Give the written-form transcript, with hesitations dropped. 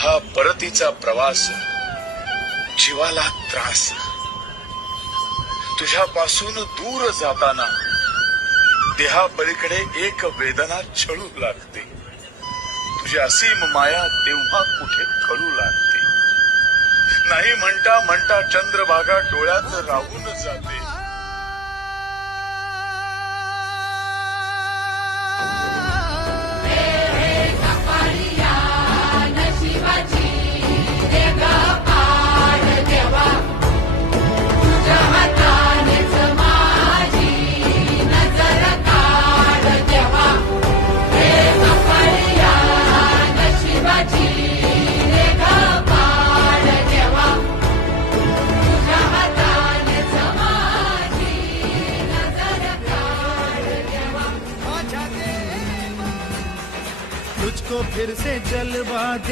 हा परतीचा प्रवास जीवाला त्रास, तुझ्यापासून दूर जाताना देहापलीकडे एक वेदना छळू लागते. तुझी असीम माया तेव्हा कुठे कळू लागते. नाही म्हणता म्हणता चंद्रभागा डोळ्यात राहून जाते. तुझको फिर से जलवा दे